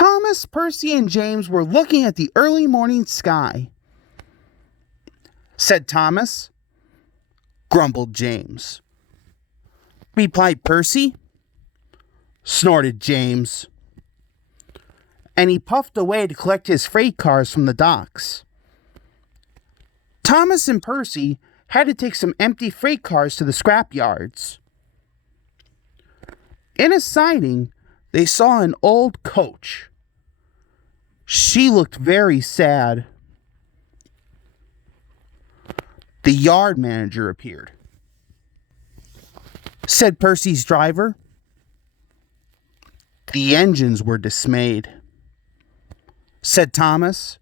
Thomas, Percy, and James were looking at the early morning sky. Said Thomas. Grumbled James. Replied Percy. Snorted James. And he puffed away to collect his freight cars from the docks. Thomas and Percy had to take some empty freight cars to the scrap yards. In a siding, they saw an old coach. She looked very sad. The yard manager appeared. Said Percy's driver. The engines were dismayed. Said Thomas,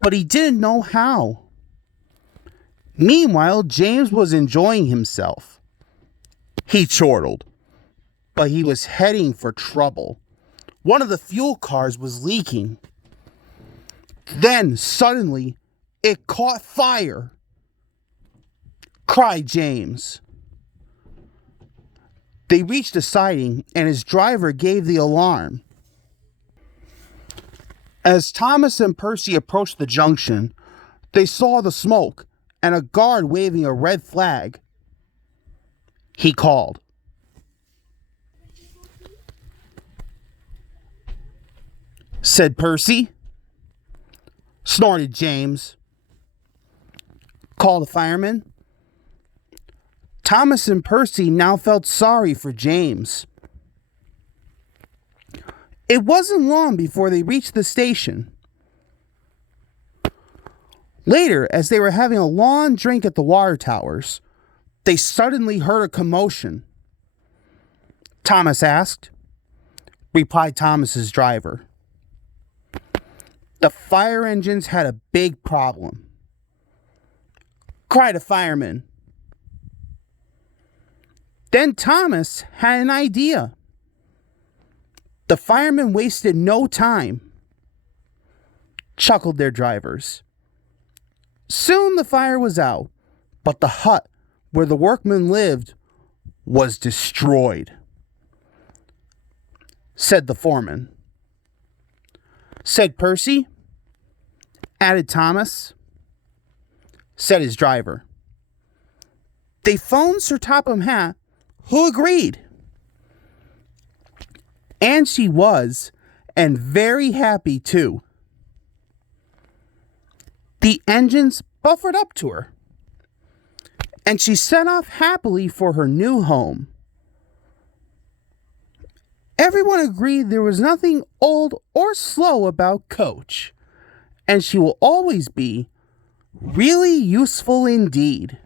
but he didn't know how. Meanwhile, James was enjoying himself. He chortled, but he was heading for trouble. One of the fuel cars was leaking. Then, suddenly, it caught fire. Cried James. They reached the siding, and his driver gave the alarm. As Thomas and Percy approached the junction, they saw the smoke and a guard waving a red flag. He called. Said Percy. Snorted James. Call the fireman. Thomas and Percy now felt sorry for James. It wasn't long before they reached the station. Later, as they were having a long drink at the water towers, they suddenly heard a commotion. Thomas asked. Replied Thomas's driver. The fire engines had a big problem. Cried a fireman. Then Thomas had an idea. The firemen wasted no time. Chuckled their drivers. Soon the fire was out, but the hut where the workmen lived was destroyed. Said the foreman. Said Percy. Added Thomas. Said his driver. They phoned Sir Topham Hatt, who agreed. And she was, and very happy too. The engines buffered up to her, and she set off happily for her new home. Everyone agreed there was nothing old or slow about Coach, and she will always be really useful indeed.